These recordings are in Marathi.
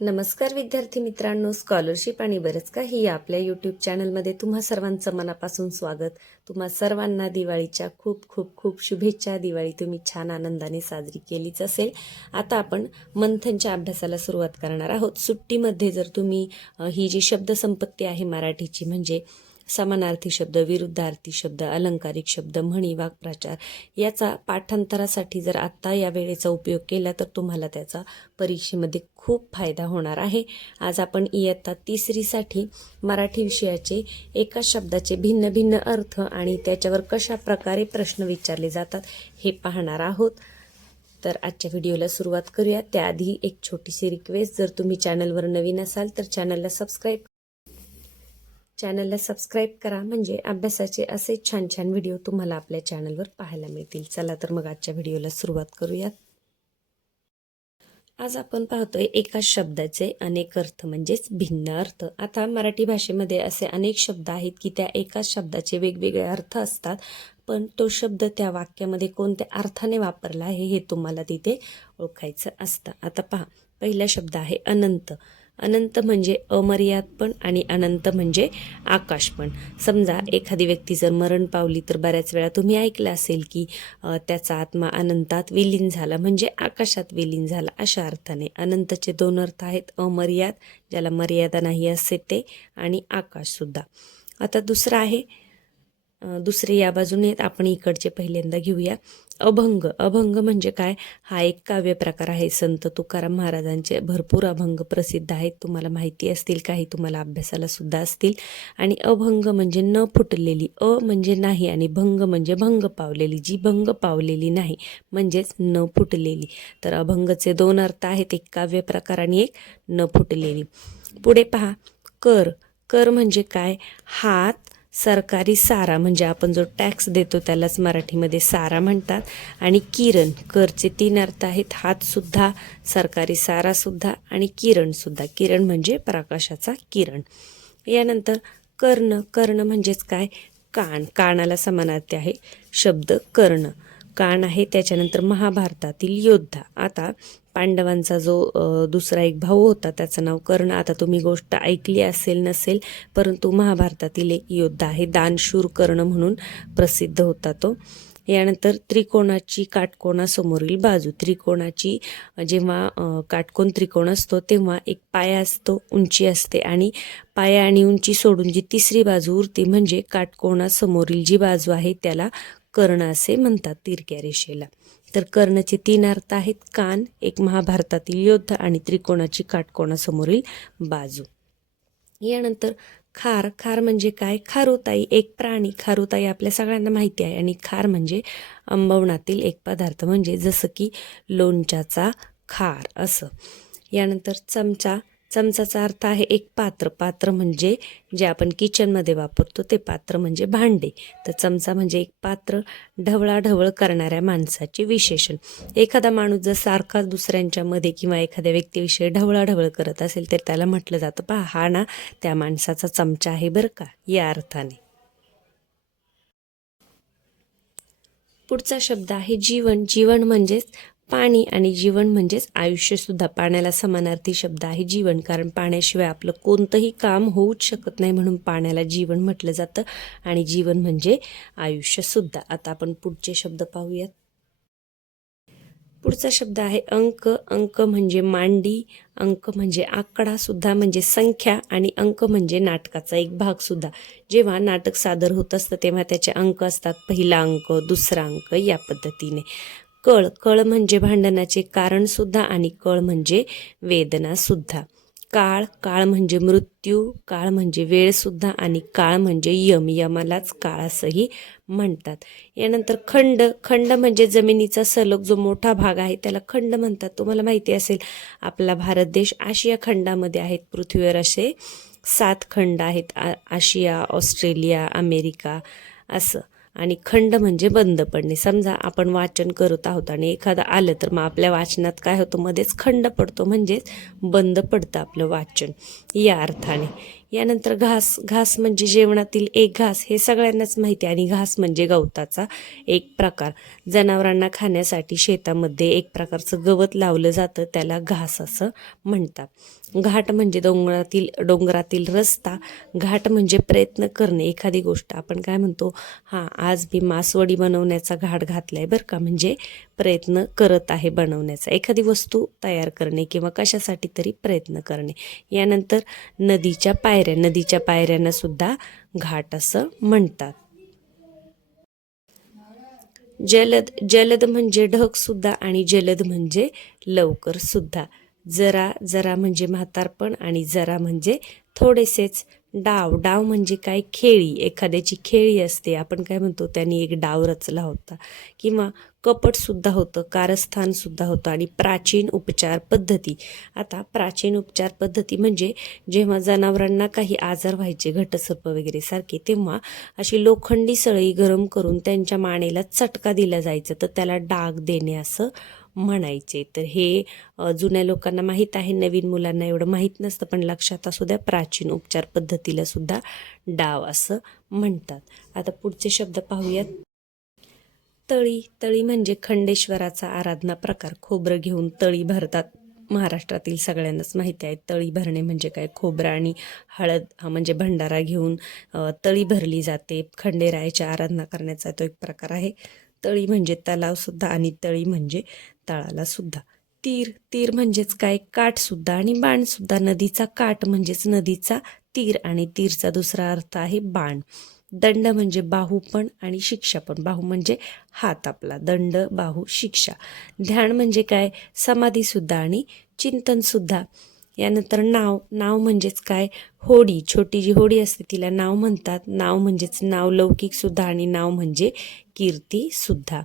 नमस्कार विद्यार्थी मित्रांनो, स्कॉलरशिप आणि बरंच काही या आपल्या यूट्यूब चॅनलमध्ये तुम्हा सर्वांचं मनापासून स्वागत. तुम्हा सर्वांना दिवाळीच्या खूप खूप खूप शुभेच्छा. दिवाळी तुम्ही छान आनंदाने साजरी केलीच असेल. आता आपण मंथनच्या अभ्यासाला सुरुवात करणार आहोत. सुट्टीमध्ये जर तुम्ही ही जी शब्दसंपत्ती आहे मराठीची, म्हणजे समानार्थी शब्द, विरुद्धार्थी शब्द, अलंकारिक शब्द, म्हणी, वाक्प्रचार याचा पाठांतरासाठी जर आत्ता या वेळेचा उपयोग केला तर तुम्हाला त्याचा परीक्षेमध्ये खूप फायदा होणार आहे. आज आपण इयत्ता 3री मराठी विषयाचे एका शब्दाचे भिन्न भिन्न अर्थ आणि त्याच्यावर कशा प्रकारे प्रश्न विचारले जातात हे पाहणार आहोत. तर आजच्या व्हिडिओला सुरुवात करूया. त्याआधी एक छोटीशी रिक्वेस्ट, जर तुम्ही चॅनलवर नवीन असाल तर चॅनलला सबस्क्राईब करा, म्हणजे अभ्यासाचे असे छान छान व्हिडिओ तुम्हाला आपल्या चॅनलवर पाहायला मिळतील. चला तर मग आजच्या व्हिडिओला सुरुवात करूयात. आज आपण पाहतोय एकाच शब्दाचे अनेक अर्थ म्हणजेच भिन्न अर्थ. आता मराठी भाषेमध्ये असे अनेक शब्द आहेत की त्या एकाच शब्दाचे वेगवेगळे अर्थ असतात, पण तो शब्द त्या वाक्यामध्ये कोणत्या अर्थाने वापरला आहे हे तुम्हाला तिथे ओळखायचं असतं. आता पहा, पहिला शब्द आहे अनंत. अनंत म्हणजे अमर्यादपण आणि अनंत म्हणजे आकाशपण. समजा एखादी व्यक्ती जर मरण पावली तर बऱ्याच वेळा तुम्ही ऐकलं असेल की त्याचा आत्मा अनंतात विलीन झाला, म्हणजे आकाशात विलीन झाला अशा अर्थाने. अनंतचे 2 अर्थ आहेत, अमर्याद ज्याला मर्यादा नाही असे ते, आणि आकाशसुद्धा. आता दुसरा आहे, दुसरे या बाजूने आपण इकडचे पहिल्यांदा घेऊया. अभंग. अभंग म्हणजे काय? हा एक काव्य प्रकार आहे. संत तुकाराम महाराजांचे भरपूर अभंग प्रसिद्ध आहेत, तुम्हाला माहिती असतील, काही तुम्हाला अभ्यासाला सुद्धा असतील. आणि अभंग म्हणजे न फुटलेली. अ म्हणजे नाही आणि भंग म्हणजे भंग पावलेली, जी भंग पावलेली नाही म्हणजेच न फुटलेली. तर अभंगचे 2 अर्थ आहेत, एक काव्य प्रकार आणि एक न फुटलेली. पुढे पहा, कर. कर म्हणजे काय? हात, सरकारी सारा म्हणजे आपण जो टॅक्स देतो त्यालाच मराठीमध्ये सारा म्हणतात. आणि किरण. करचे 3 अर्थ आहेत, हातसुद्धा, सरकारी सारासुद्धा आणि किरणसुद्धा. किरण म्हणजे प्रकाशाचा किरण. यानंतर कर्ण. कर्ण म्हणजेच काय? कान. कानाला समानार्थी आहे शब्द कर्ण, कान आहे. त्याच्यानंतर महाभारतातील योद्धा. आता पांडवांचा जो दुसरा एक भाऊ होता त्याचं नाव कर्ण. आता तुम्ही गोष्ट ऐकली असेल नसेल, परंतु महाभारतातील एक योद्धा आहे, दानशूर कर्ण म्हणून प्रसिद्ध होता तो. यानंतर त्रिकोणाची काटकोणासमोरील बाजू. त्रिकोणाची जेव्हा काटकोण त्रिकोण असतो तेव्हा एक पाया असतो, उंची असते, आणि पाया आणि उंची सोडून जी तिसरी बाजू उरते म्हणजे काटकोणासमोरील जी बाजू आहे त्याला कर्ण असे म्हणतात, तिरक्या रेषेला. तर कर्णचे 3 अर्थ आहेत, कान, एक महाभारतातील योद्धा आणि त्रिकोणाची काटकोणासमोरील बाजू. यानंतर खार. खार म्हणजे काय? खारुताई, एक प्राणी. खारुताई आपल्या सगळ्यांना माहिती आहे. आणि खार म्हणजे आंबवणातील एक पदार्थ, म्हणजे जसं की लोणच्याचा खार असं. यानंतर चमचा. चमचाचा अर्थ आहे एक पात्र. पात्र म्हणजे जे आपण किचनमध्ये वापरतो ते पात्र म्हणजे भांडे. तर चमचा म्हणजे एक पात्र, ढवळाढवळ करणाऱ्या माणसाचे विशेषण. एखादा माणूस जर सारखा दुसऱ्यांच्या मध्ये किंवा एखाद्या व्यक्तीविषयी ढवळाढवळ करत असेल तर त्याला म्हटलं जातं, पहा हा ना त्या माणसाचा चमचा आहे बरं का, या अर्थाने. पुढचा शब्द आहे जीवन. जीवन म्हणजेच पाणी आणि जीवन म्हणजेच आयुष्यसुद्धा. पाण्याला समानार्थी शब्द आहे जीवन, कारण पाण्याशिवाय आपलं कोणतंही काम होऊच शकत नाही, म्हणून पाण्याला जीवन म्हटलं जातं. आणि जीवन म्हणजे आयुष्यसुद्धा. आता आपण पुढचे शब्द पाहूयात. पुढचा शब्द आहे अंक. अंक म्हणजे मांडी, अंक म्हणजे आकडा सुद्धा, म्हणजे संख्या, आणि अंक म्हणजे नाटकाचा एक भाग सुद्धा. जेव्हा नाटक सादर होत असतं तेव्हा त्याचे अंक असतात, पहिला अंक, दुसरा अंक, या पद्धतीने. कळ. कळ म्हणजे भांडणाचे कारण सुद्धा आणि कळ म्हणजे वेदना सुद्धा. काळ. काळ म्हणजे मृत्यू, काळ म्हणजे वेळ सुद्धा, आणि काळ म्हणजे यम. यमालाच काळ असंही म्हणतात. यानंतर खंड. खंड म्हणजे जमिनीचा सलग जो मोठा भाग आहे त्याला खंड म्हणतात. तुम्हाला माहिती असेल आपला भारत देश आशिया खंडामध्ये आहेत. पृथ्वीवर असे 7 खंड आहेत, आशिया, ऑस्ट्रेलिया, अमेरिका असं. आणि खंड म्हणजे बंद पडणे. समजा आपण वाचन करत आहोत आणि एखादं आलं तर मग आपल्या वाचनात काय होतं, मध्येच खंड पडतो, म्हणजेच बंद पडतं आपलं वाचन, या अर्थाने. यानंतर घास, घास म्हणजे जेवणातील एक घास, हे सगळ्यांनाच माहिती आहे. आणि घास म्हणजे गवताचा एक प्रकार. जनावरांना खाण्यासाठी शेतामध्ये एक प्रकारचं गवत लावलं जातं, त्याला घास असं म्हणतात. घाट म्हणजे डोंगरातील रस्ता. घाट म्हणजे प्रयत्न करणे. एखादी गोष्ट आपण काय म्हणतो, हां आज मी मासवडी बनवण्याचा घाट घातलाय बरं का, म्हणजे प्रयत्न करत आहे बनवण्याचा. एखादी वस्तू तयार करणे किंवा कशासाठी तरी प्रयत्न करणे. यानंतर नदीच्या पायऱ्या. नदीच्या पायऱ्यांना सुद्धा घाट असं म्हणतात. जलद, जलद म्हणजे ढग सुद्धा आणि जलद म्हणजे लवकर सुद्धा. जरा, जरा म्हणजे म्हातारपण आणि जरा म्हणजे थोडेसेच. डाव, डाव म्हणजे काय, खेळी. एखाद्याची खेळी असते, आपण काय म्हणतो त्यांनी एक डाव रचला होता. किंवा कपट सुद्धा होतं, कारस्थान सुद्धा होतं. आणि प्राचीन उपचार पद्धती. आता प्राचीन उपचार पद्धती म्हणजे जेव्हा जनावरांना काही आजार व्हायचे, घटसर्प वगैरे सारखे, तेव्हा अशी लोखंडी सळई गरम करून त्यांच्या मानेला चटका दिला जायचं, तर त्याला डाग देणे असं म्हणायचे. तर हे जुन्या लोकांना माहीत आहे, नवीन मुलांना एवढं माहीत नसतं, पण लक्षात असू द्या, प्राचीन उपचार पद्धतीला सुद्धा डाव असं म्हणतात. आता पुढचे शब्द पाहूयात. तळी, तळी म्हणजे खंडेश्वराचा आराधना प्रकार. खोबरं घेऊन तळी भरतात. महाराष्ट्रातील सगळ्यांनाच माहिती आहे तळी भरणे म्हणजे काय. खोबरं आणि हळद हा म्हणजे भंडारा घेऊन तळी भरली जाते. खंडेरायाची आराधना करण्याचा तो एक प्रकार आहे. तळी म्हणजे तलाव सुद्धा आणि तळी म्हणजे तळाला सुद्धा. तीर, तीर म्हणजेच काय, काठ सुद्धा आणि बाण सुद्धा. नदीचा काठ म्हणजेच नदीचा तीर आणि तीरचा दुसरा अर्थ आहे बाण. दंड म्हणजे बाहू पण आणि शिक्षा पण. बाहू म्हणजे हात आपला, दंड, बाहू, शिक्षा. ध्यान म्हणजे काय, समाधी सुद्धा आणि चिंतन सुद्धा. यानंतर नाव, नाव म्हणजेच काय, होडी. छोटी जी होडी असते तिला नाव म्हणतात. नाव म्हणजेच नावलौकिक सुद्धा आणि नाव म्हणजे कीर्ती सुद्धा.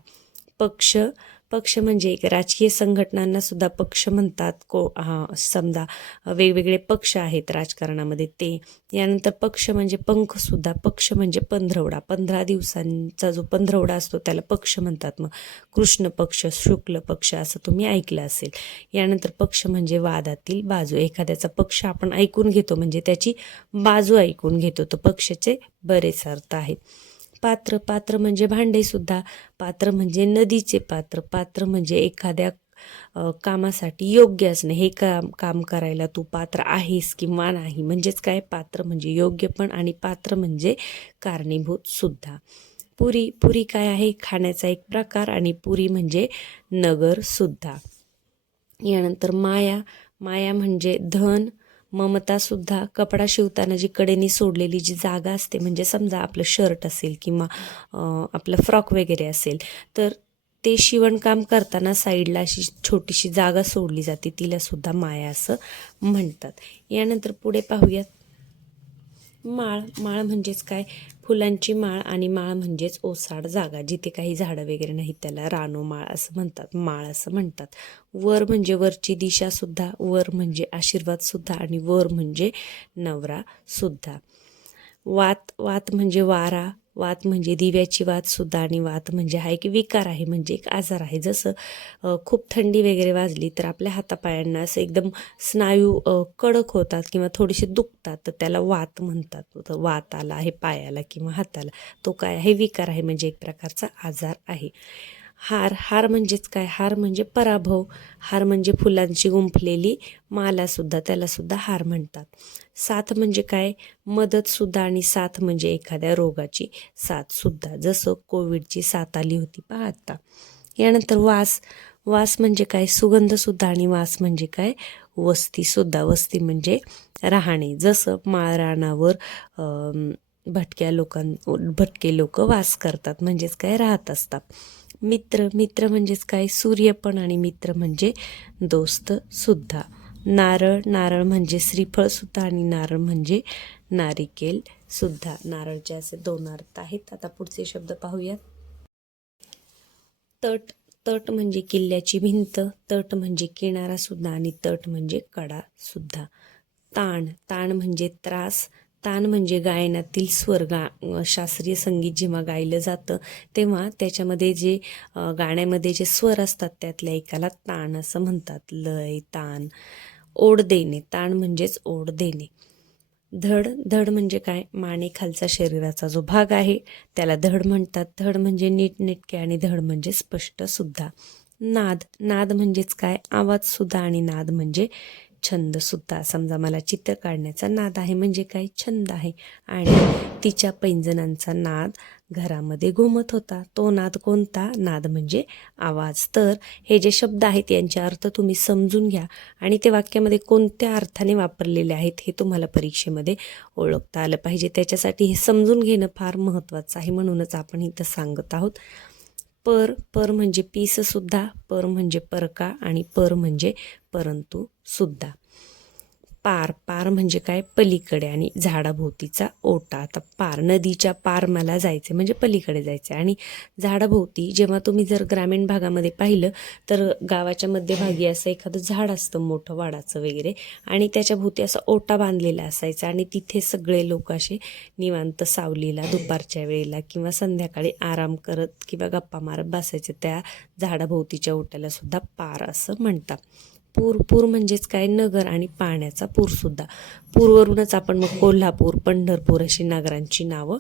पक्ष, पक्ष म्हणजे एक राजकीय संघटनांना सुद्धा पक्ष म्हणतात. समजा वेगवेगळे पक्ष आहेत राजकारणामध्ये ते. यानंतर पक्ष म्हणजे पंख सुद्धा. पक्ष म्हणजे पंधरवडा. 15 दिवसांचा जो पंधरवडा असतो त्याला पक्ष म्हणतात. मग कृष्ण पक्ष, शुक्ल पक्ष असं तुम्ही ऐकलं असेल. यानंतर पक्ष म्हणजे वादातील बाजू. एखाद्याचा पक्ष आपण ऐकून घेतो म्हणजे त्याची बाजू ऐकून घेतो. तर पक्षाचे बरेच अर्थ आहेत. पात्र, पात्र म्हणजे भांडे सुद्धा. पात्र म्हणजे नदीचे पात्र. पात्र म्हणजे एखाद्या कामासाठी योग्य असणे. हे काम करायला तू पात्र आहेस किंवा नाही, म्हणजेच काय, पात्र म्हणजे योग्य पण आणि पात्र म्हणजे कारणीभूत सुद्धा. पुरी, पुरी काय आहे, खाण्याचा एक प्रकार आणि पुरी म्हणजे नगर सुद्धा. यानंतर माया, माया म्हणजे धन, ममता सुद्धा. कपडा शिवताना जी कडेने सोडलेली जी जागा असते, म्हणजे समजा आपलं शर्ट असेल किंवा आपलं फ्रॉक वगैरे असेल, तर ते शिवणकाम करताना साईडला अशी छोटीशी जागा सोडली जाते, तिला सुद्धा माया असं म्हणतात. यानंतर पुढे पाहूयात. माळ, माळ म्हणजेच काय, फुलांची माळ आणि माळ म्हणजेच ओसाड जागा. जिथे काही झाडं वगैरे नाहीत त्याला रानोमाळ असं म्हणतात, माळ असं म्हणतात. वर म्हणजे वरची दिशा सुद्धा. वर म्हणजे आशीर्वाद सुद्धा आणि वर म्हणजे नवरा सुद्धा. वात, वात म्हणजे वारा. वात म्हणजे दिव्याची वात सुद्धा आणि वात म्हणजे हा एक विकार आहे, म्हणजे एक आजार आहे. जसं खूप थंडी वगैरे वाजली तर आपल्या हातापायांना असं एकदम स्नायू कडक होतात किंवा थोडेसे दुखतात, तर त्याला वात म्हणतात. तर वात आला आहे पायाला किंवा हाताला, तो काय आहे, विकार आहे, म्हणजे एक प्रकारचा आजार आहे. हार, हार म्हणजेच काय, हार म्हणजे पराभव. हार म्हणजे फुलांची गुंफलेली माला सुद्धा, त्याला सुद्धा हार म्हणतात. साथ म्हणजे काय, मदत सुद्धा आणि साथ म्हणजे एखाद्या रोगाची साथ सुद्धा, जसं कोविडची साथ आली होती पहा आता. यानंतर वास, वास म्हणजे काय, सुगंध सुद्धा आणि वास म्हणजे काय, वस्ती सुद्धा. वस्ती म्हणजे राहणे, जसं माळरानावर भटके लोक वास करतात, म्हणजेच काय, राहत असतात. मित्र, मित्र म्हणजेच काय, सूर्य पण आणि मित्र म्हणजे दोस्त सुद्धा. नारळ, नारळ म्हणजे श्रीफळ सुद्धा आणि नारळ म्हणजे नारिकेल सुद्धा. नारळचे असे 2 अर्थ आहेत. आता पुढचे शब्द पाहूयात. तट, तट म्हणजे किल्ल्याची भिंत. तट म्हणजे किनारा सुद्धा आणि तट म्हणजे कडा सुद्धा. ताण, ताण म्हणजे त्रास. तान म्हणजे गायनातील स्वर. शास्त्रीय संगीत जेव्हा गायलं जातं तेव्हा त्याच्यामध्ये जे गाण्यामध्ये जे स्वर असतात त्यातल्या एकाला ताण असं म्हणतात. लय, तान. ओढ देणे, ताण म्हणजेच ओढ देणे. धड, धड म्हणजे काय? मानेखालचा शरीराचा जो भाग आहे त्याला धड म्हणतात. धड म्हणजे नीटनेटके आणि धड म्हणजे स्पष्ट सुद्धा. नाद, नाद म्हणजेच काय? आवाज सुद्धा आणि नाद म्हणजे छंद सुद्धा. समजा मला चित्र काढण्याचा नाद आहे म्हणजे काय? छंद आहे. आणि तिच्या पैंजणांचा नाद घरामध्ये घुमत होता. तो नाद कोणता? नाद म्हणजे आवाज. तर हे जे शब्द आहेत यांचे अर्थ तुम्ही समजून घ्या आणि ते वाक्यामध्ये कोणत्या अर्थाने वापरलेले आहेत हे तुम्हाला परीक्षेमध्ये ओळखता आलं पाहिजे. त्याच्यासाठी हे समजून घेणं फार महत्त्वाचं आहे, म्हणूनच आपण इथं सांगत आहोत. पर, पर म्हणजे पीस सुद्धा, पर म्हणजे परका आणि पर म्हणजे परंतु सुद्धा. पार, पार म्हणजे काय? पलीकडे आणि झाडाभोवतीचा ओटा. आता पार, नदीच्या पार मला जायचे म्हणजे पलीकडे जायचे. आणि झाडाभोवती जेव्हा तुम्ही जर ग्रामीण भागामध्ये पाहिलं तर गावाच्या मध्यभागी असं एखादं झाड असतं मोठं वाडाचं वगैरे, आणि त्याच्या भोवती असा ओटा बांधलेला असायचा आणि तिथे सगळे लोक असे निवांत सावलीला दुपारच्या वेळेला किंवा संध्याकाळी आराम करत किंवा गप्पा मारत बसायचे. त्या झाडाभोवतीच्या ओट्याला सुद्धा पार असं म्हणतात. पूर, पूर म्हणजेच काय? नगर आणि पाण्याचा पूरसुद्धा. पूरवरूनच आपण मग कोल्हापूर, पंढरपूर अशी नगरांची नावं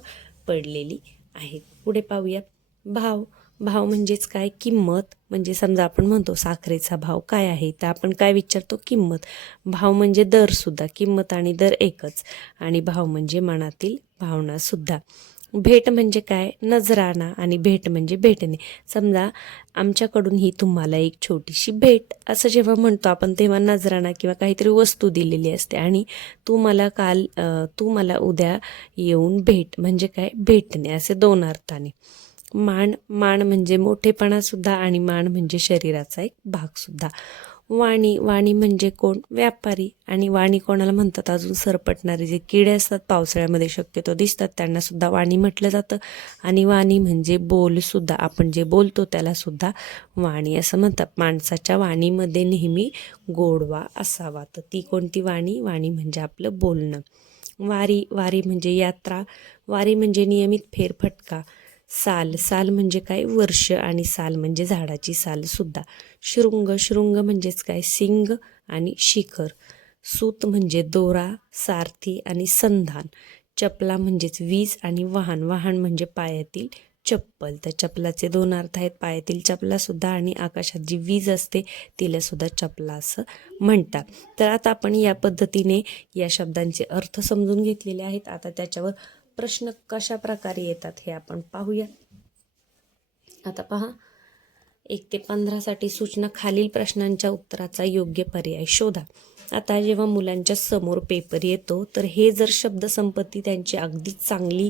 पडलेली आहेत. पुढे पाहूया. भाव, भाव म्हणजेच काय? किंमत. म्हणजे समजा आपण म्हणतो साखरेचा भाव काय आहे, तर आपण काय विचारतो? किंमत. भाव म्हणजे दरसुद्धा. किंमत आणि दर एकच. आणि भाव म्हणजे मनातील भावनासुद्धा. भेट म्हणजे काय? नजराणा. आणि भेट म्हणजे भेटणे. समजा आमच्याकडून ही तुम्हाला एक छोटीशी भेट असं जेव्हा म्हणतो आपण तेव्हा नजराणा किंवा काहीतरी वस्तू दिलेली असते. आणि तू मला उद्या येऊन भेट म्हणजे काय? भेटणे. असे दोन अर्थाने. मान, मान म्हणजे मोठेपणासुद्धा आणि मान म्हणजे शरीराचा एक भागसुद्धा. वाणी, वाणी म्हणजे कोण? व्यापारी. आणि वाणी कोणाला म्हणतात? अजून सरपटणारे जे किडे असतात पावसाळ्यामध्ये शक्यतो दिसतात त्यांना सुद्धा वाणी म्हटलं जातं. आणि वाणी म्हणजे बोलसुद्धा. आपण जे बोलतो त्याला सुद्धा वाणी असं म्हणतात. माणसाच्या वाणीमध्ये नेहमी गोडवा असावा. तर ती कोणती वाणी? वाणी म्हणजे आपलं बोलणं. वारी, वारी म्हणजे यात्रा. वारी म्हणजे नियमित फेरफटका. साल, साल म्हणजे काय? वर्ष. आणि साल म्हणजे झाडाची साल सुद्धा. शृंग, शृंग म्हणजेच काय? सिंग आणि शिखर. सूत म्हणजे दोरा, सारथी आणि संधान. चपला म्हणजेच वीज आणि वाहन, वाहन म्हणजे पायातील चप्पल. तर चपलाचे दोन अर्थ आहेत, पायातील चपला सुद्धा आणि आकाशात जी वीज असते तिला सुद्धा चपला असं म्हणतात. तर आता आपण या पद्धतीने या शब्दांचे अर्थ समजून घेतलेले आहेत. आता त्याच्यावर प्रश्न कशा प्रकारे येतात हे आपण पाहूया. आता पहा, 1 ते 15 साठी सूचना. खालील प्रश्नांच्या उत्तराचा योग्य पर्याय शोधा. आता जेव्हा मुलांच्या समोर पेपर येतो तर हे जर शब्दसंपत्ती त्यांची अगदी चांगली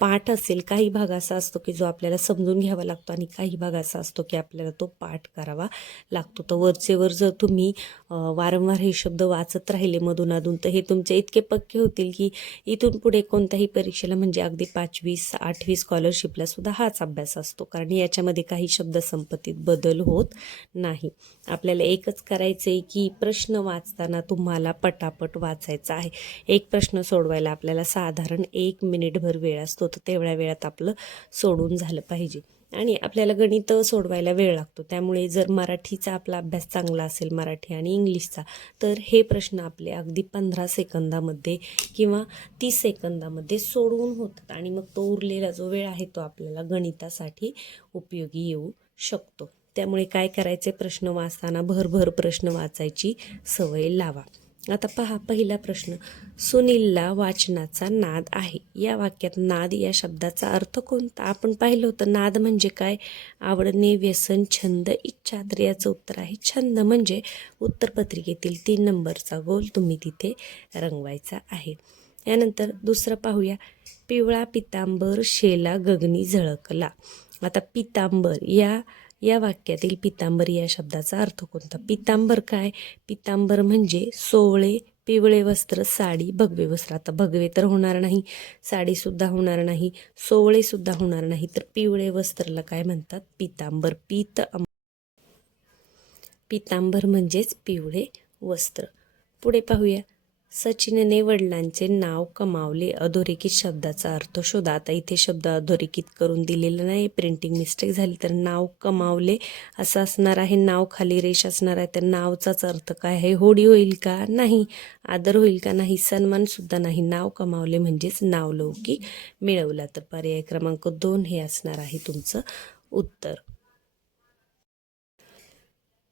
पाठ असेल, काही भाग असा असतो की जो आपल्याला समजून घ्यावा लागतो आणि काही भाग असा असतो की आपल्याला तो पाठ करावा लागतो. तर वरचेवर जर तुम्ही वारंवार हे शब्द वाचत राहिले मधून तर हे तुमचे इतके पक्के होतील की इथून पुढे कोणत्याही परीक्षेला म्हणजे अगदी 5वी 8वी स्कॉलरशिपला सुद्धा हाच अभ्यास असतो, कारण याच्यामध्ये काही शब्दसंपत्तीत बदल होत नाही. आपल्याला एकच करायचं आहे की प्रश्न वाचताना तुम्हाला पटापट वाचायचा आहे. एक प्रश्न सोडवायला आपल्याला साधारण 1 मिनिटभर वेळ असतो, तर तेवढ्या वेळात आपलं सोडून झालं पाहिजे. आणि आपल्याला गणित सोडवायला वेळ लागतो, त्यामुळे जर मराठीचा आपला अभ्यास चांगला असेल, मराठी आणि इंग्लिशचा, तर हे प्रश्न आपले अगदी 15 सेकंदामध्ये किंवा 30 सेकंदामध्ये सोडवून होतात आणि मग तो उरलेला जो वेळ आहे तो आपल्याला गणितासाठी उपयोगी येऊ शकतो. त्यामुळे काय करायचे? प्रश्न वाचताना भरभर प्रश्न वाचायची सवय लावा. आता पहा, पहिला प्रश्न. सुनीलला वाचनाचा नाद आहे. या वाक्यात नाद या शब्दाचा अर्थ कोणता? आपण पाहिलं होतं नाद म्हणजे काय? आवडणे, व्यसन, छंद, इच्छा. तर याचं उत्तर आहे छंद. म्हणजे उत्तरपत्रिकेतील 3 नंबरचा गोल तुम्ही तिथे रंगवायचा आहे. यानंतर दुसरं पाहूया. पिवळा पितांबर शेला गगनी झळकला. आता पितांबर या वाक्यातील पितांबर या शब्दाचा अर्थ कोणता? पितांबर काय? पितांबर म्हणजे सोवळे, पिवळे वस्त्र, साडी, भगवे वस्त्र. आता भगवे तर होणार नाही, साडीसुद्धा होणार नाही, सोवळेसुद्धा होणार नाही, तर पिवळे वस्त्रला काय म्हणतात? पितांबर. पितांबर म्हणजेच पिवळे वस्त्र. पुढे पाहूया. सचिनने वडिलांचे नाव कमावले. अधोरेखित शब्दाचा अर्थ शोधा. आता इथे शब्द अधोरेखित करून दिलेला नाही, प्रिंटिंग मिस्टेक झाली. तर नाव कमावले असं असणार आहे. नाव खाली रेष असणार आहे. तर नावचाच अर्थ काय आहे? होडी होईल का? नाही. आदर होईल का? नाही. सन्मान सुद्धा नाही. नाव कमावले म्हणजेच नावलौकिक मिळवला. तर पर्याय क्रमांक 2 हे असणार आहे तुमचं उत्तर.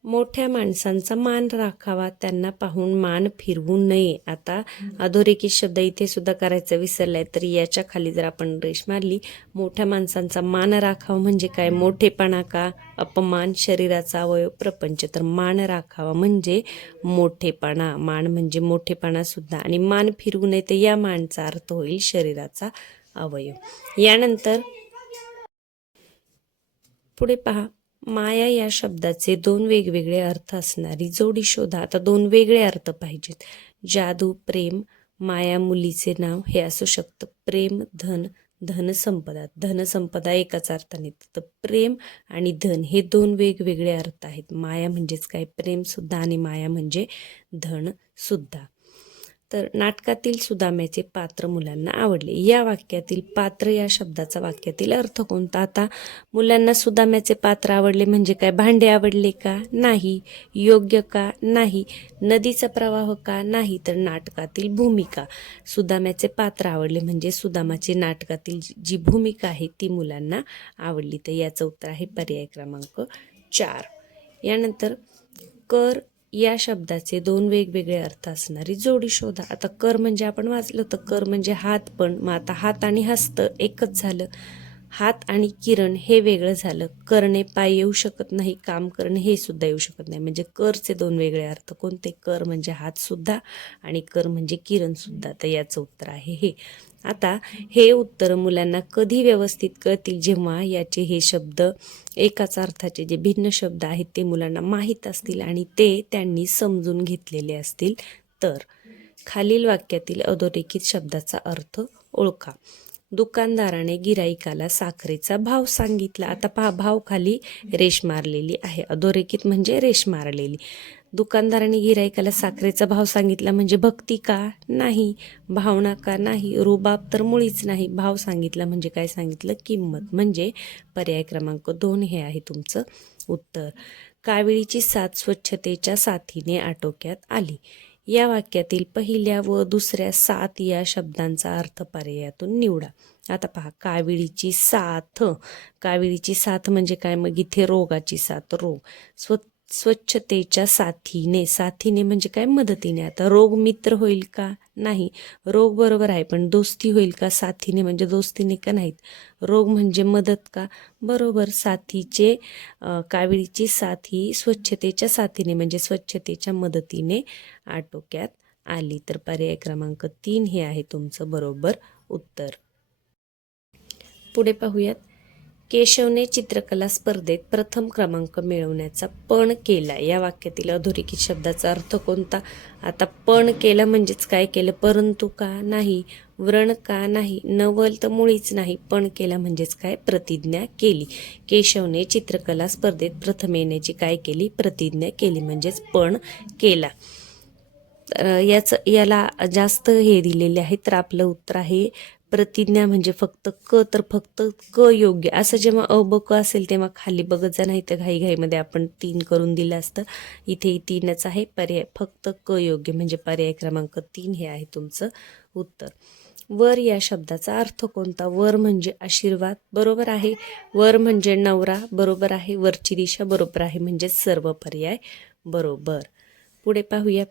मोठ्या माणसांचा मान राखावा, त्यांना पाहून मान फिरवू नये. आता अधोरेखित शब्द इथे सुद्धा करायचं विसरलाय, तर याच्या खाली जर आपण रेष मारली, मोठ्या माणसांचा मान राखावा म्हणजे काय? मोठेपणा का? अपमान, शरीराचा अवयव, प्रपंच. तर मान राखावा म्हणजे मोठेपणा. मान म्हणजे मोठेपणा सुद्धा. आणि मान फिरवू नये, तर या मानचा अर्थ होईल शरीराचा अवयव. यानंतर पुढे पहा, माया या शब्दाचे 2 वेगवेगळे अर्थ असणारी जोडी शोधा. आता 2 वेगळे अर्थ पाहिजेत. जादू, प्रेम, माया मुलीचे नाव हे असू शकतं. प्रेम, धन, धनसंपदा. धनसंपदा एकाच अर्थाने. तर प्रेम आणि धन हे 2 वेगवेगळे अर्थ आहेत. माया म्हणजेच काय? प्रेम सुद्धा आणि माया म्हणजे धन सुद्धा. तर नाटकातील सुदाम्याचे पात्र मुलांना आवडले. या वाक्यातील पात्र या शब्दाचा वाक्यातील अर्थ कोणता? आता मुलांना सुदाम्याचे पात्र आवडले म्हणजे काय? भांडे आवडले का? नाही. योग्य का? नाही. नदीचा प्रवाह का? नाही. तर नाटकातील भूमिका. सुदाम्याचे पात्र आवडले म्हणजे सुदामाची नाटकातील जी भूमिका आहे ती मुलांना आवडली. तर याचं उत्तर आहे पर्याय क्रमांक 4. यानंतर कर या शब्दाचे 2 वेगवेगळे अर्थ असणारी जोडी शोधा. आता कर म्हणजे आपण वाचलं तर कर म्हणजे हात, पण मग आता हात आणि हस्त एकच झालं. हात आणि किरण हे वेगळं झालं. करणे, पाय येऊ शकत नाही. काम करणे हे सुद्धा येऊ शकत नाही. म्हणजे करचे 2 वेगळे अर्थ कोणते? कर म्हणजे हात सुद्धा आणि कर म्हणजे किरण सुद्धा. तर याचं उत्तर आहे हे. आता हे उत्तर मुलांना कधी व्यवस्थित कळतील? जेव्हा याचे हे शब्द एकाच अर्थाचे जे भिन्न शब्द आहेत ते मुलांना माहीत असतील आणि ते त्यांनी समजून घेतलेले असतील तर. खालील वाक्यातील अधोरेखित शब्दाचा अर्थ ओळखा. दुकानदाराने गिराईकाला साखरेचा भाव सांगितला. आता पहा, भाव खाली रेष मारलेली आहे. अधोरेखित म्हणजे रेष मारलेली. दुकानदाराने गिराईकाला साखरेचा भाव सांगितला म्हणजे भक्ती का? नाही. भावना का? नाही. रुबाब तर मुळीच नाही. भाव सांगितला म्हणजे काय सांगितलं? किंमत. म्हणजे पर्याय क्रमांक 2 हे आहे तुमचं उत्तर. काविळीची साथ स्वच्छतेच्या साथीने आटोक्यात आली. या वाक्यातील पहिल्या व दुसऱ्या साथ या शब्दांचा अर्थ पर्यायातून निवडा. आता पहा, काविळीची साथ. काविळीची साथ म्हणजे काय? मग इथे रोगाची साथ, रोग. स्वच्छतेच्या साथीने. साथीने म्हणजे काय? मदतीने. आता रोग मित्र होईल का? नाही. रोग बरोबर आहे, पण दोस्ती होईल का? साथीने म्हणजे दोस्तीने का? नाहीत. रोग म्हणजे मदत का? बरोबर. साथीचे काविळीची साथ ही स्वच्छतेच्या साथीने म्हणजे स्वच्छतेच्या मदतीने आटोक्यात आली. तर पर्याय क्रमांक 3 हे आहे तुमचं बरोबर उत्तर. पुढे पाहूयात. केशवने चित्रकला स्पर्धेत प्रथम क्रमांक मिळवण्याचा पण केला. या वाक्यातील अधोरेखित शब्दाचा अर्थ कोणता? आता पण केलं म्हणजेच काय केलं? परंतु का? नाही. व्रण का? नाही. नवल तर मुळीच नाही. पण केला म्हणजेच काय? प्रतिज्ञा केली. केशवने चित्रकला स्पर्धेत प्रथम येण्याची काय केली? प्रतिज्ञा केली म्हणजेच पण केला. याला जास्त हे दिलेले आहे, तर आपलं उत्तर आहे प्रतिज्ञा म्हणजे फक्त क, तर फक्त क योग्य. असं जेव्हा अ ब क असेल तेव्हा खाली बघत जा, नाही तर घाईघाईमध्ये आपण 3 करून दिलं असतं. इथे 3च आहे. पर्याय फक्त क योग्य म्हणजे पर्याय क्रमांक 3 हे आहे तुमचं उत्तर. वर या शब्दाचा अर्थ कोणता? वर म्हणजे आशीर्वाद, बरोबर आहे. वर म्हणजे नवरा, बरोबर आहे. वरची दिशा, बरोबर आहे. म्हणजे सर्व पर्याय बरोबर. पुढे पाहूया.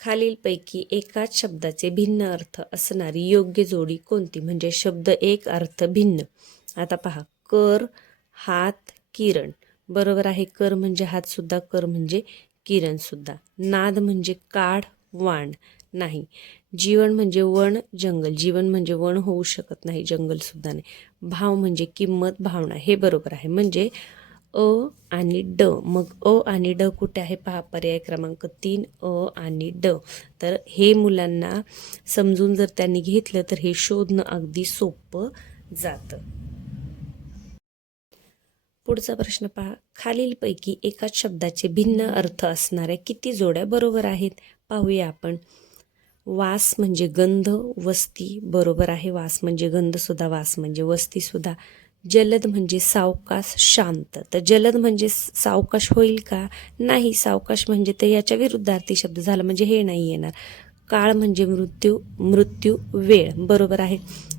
खालीलपैकी एकाच शब्दाचे भिन्न अर्थ असणारी योग्य जोडी कोणती? म्हणजे शब्द एक, अर्थ भिन्न. आता पहा, कर, हात, किरण. बरोबर आहे. कर म्हणजे हात सुद्धा, कर म्हणजे किरण सुद्धा. नाद म्हणजे काढ, वाण. नाही. जीवन म्हणजे वन, जंगल. जीवन म्हणजे वन होऊ शकत नाही, जंगल सुद्धा नाही. भाव म्हणजे किंमत, भावना. हे बरोबर आहे. म्हणजे अ आणि ड. मग अ आणि ड कुठे आहे? पहा, पर्याय क्रमांक 3 अ आणि ड. तर हे मुलांना समजून जर त्यांनी घेतलं तर हे शोधणं अगदी सोपं जातं. पुढचा प्रश्न पहा. खालीलपैकी एकाच शब्दाचे भिन्न अर्थ असणाऱ्या किती जोड्या बरोबर आहेत? पाहूया आपण. वास म्हणजे गंध, वस्ती बरोबर आहे. वास म्हणजे गंध सुद्धा, वास म्हणजे वस्ती सुद्धा. जलद म्हणजे सावकाश, शांत. तर जलद म्हणजे सावकाश होईल का? नाही. सावकाश म्हणजे तर याच्या विरुद्धार्थी शब्द झाला, म्हणजे हे नाही येणार. काळ म्हणजे मृत्यू, मृत्यू वेळ बरोबर आहे.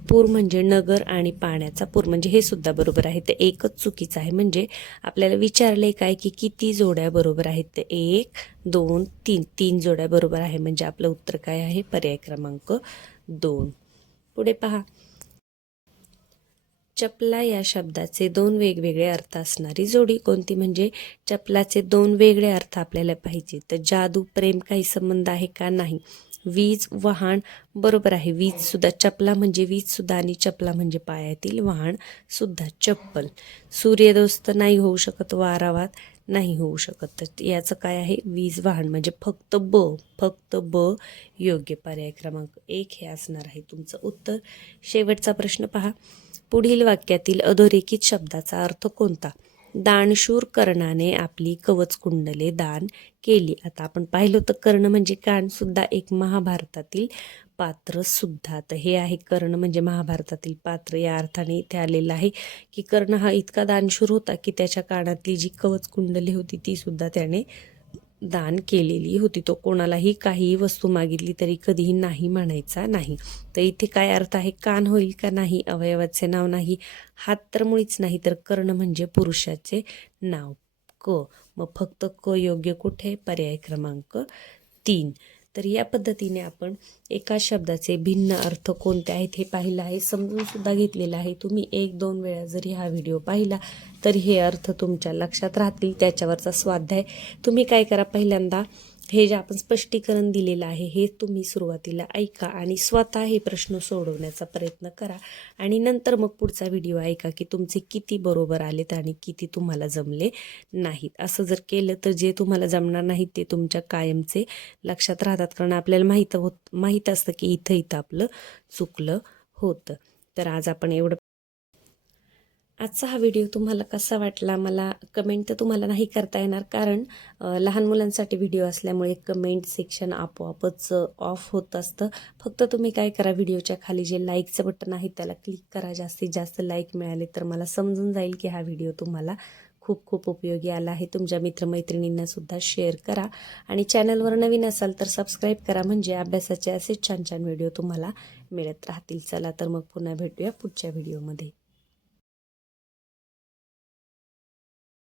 पूर म्हणजे नगर आणि पाण्याचा पूर, म्हणजे हे सुद्धा बरोबर आहे. तर एकच चुकीचं आहे. म्हणजे आपल्याला विचारले काय की किती जोड्या बरोबर आहेत? तर 1 2 3 3 जोड्या बरोबर आहे. म्हणजे आपलं उत्तर काय आहे? पर्याय क्रमांक 2. पुढे पहा. चपला या शब्दाचे 2 वेगवेगळे अर्थ असणारी जोडी कोणती? म्हणजे चपलाचे 2 वेगळे अर्थ आपल्याला पाहिजे. तर जादू, प्रेम काही संबंध आहे का? नाही. वीज, वाहन बरोबर आहे. वीज सुद्धा, चपला म्हणजे वीज सुद्धा आणि चपला म्हणजे पायातील वाहन सुद्धा, चप्पल. सूर्यदोस्त नाही होऊ शकत, वारावात नाही होऊ शकत. तर याचं काय आहे? वीज, वाहन म्हणजे फक्त ब योग्य. पर्याय क्रमांक 1 हे असणार आहे तुमचं उत्तर. शेवटचा प्रश्न पहा. पुढील वाक्यातील अधोरेखित शब्दाचा अर्थ कोणता? दानशूर कर्णाने आपली कवचकुंडले दान केली. आता आपण पाहिलं तर कर्ण म्हणजे कान सुद्धा एक महाभारतातील पात्र सुद्धा. तर हे आहे कर्ण म्हणजे महाभारतातील पात्र. या अर्थाने इथे आलेलं आहे की कर्ण हा इतका दानशूर होता की त्याच्या कानातली जी कवचकुंडली होती ती सुद्धा त्याने दान केलेली होती. तो कोणालाही काहीही वस्तू मागितली तरी कधीही नाही म्हणायचा नाही. तर इथे काय अर्थ आहे? कान होईल का? नाही. अवयवाचे नाव नाही. हात तर मुळीच नाही. तर कर्ण म्हणजे पुरुषाचे नाव. क, मग फक्त क योग्य कुठे? पर्याय क्रमांक 3. तर या पद्धतीने आपण एका शब्दाचे भिन्न अर्थ कोणते आहेत हे पाहिलं आहे, समजून सुद्धा घेतलेलं आहे. तुम्ही 1-2 वेळा जरी हा व्हिडिओ पाहिला तरी हे अर्थ तुमच्या लक्षात राहतील. त्याच्यावरचा स्वाध्याय तुम्ही काय करा, पहिल्यांदा हे जे आपण स्पष्टीकरण दिलेलं आहे हे तुम्ही सुरुवातीला ऐका आणि स्वतः हे प्रश्न सोडवण्याचा प्रयत्न करा आणि नंतर मग पुढचा व्हिडिओ ऐका की तुमचे किती बरोबर आलेत आणि किती तुम्हाला जमले नाहीत. असं जर केलं तर जे तुम्हाला जमणार नाहीत ते तुमच्या कायमचे लक्षात राहतात, कारण आपल्याला माहीत असतं की इथं आपलं चुकलं होतं. तर आज आपण एवढं. आजचा हा व्हिडिओ तुम्हाला कसा वाटला? मला कमेंट तर तुम्हाला नाही करता येणार, कारण लहान मुलांसाठी व्हिडिओ असल्यामुळे कमेंट सेक्शन आपोआपच ऑफ होत असतं. फक्त तुम्ही काय करा, व्हिडिओच्या खाली जे लाईकचं बटन आहे त्याला क्लिक करा. जास्तीत जास्त लाईक मिळाले तर मला समजून जाईल की हा व्हिडिओ तुम्हाला खूप खूप उपयोगी आला आहे. तुमच्या मित्रमैत्रिणींना सुद्धा शेअर करा आणि चॅनलवर नवीन असाल तर सबस्क्राईब करा, म्हणजे अभ्यासाचे असेच छान छान व्हिडिओ तुम्हाला मिळत राहतील. चला तर मग पुन्हा भेटूया पुढच्या व्हिडिओमध्ये.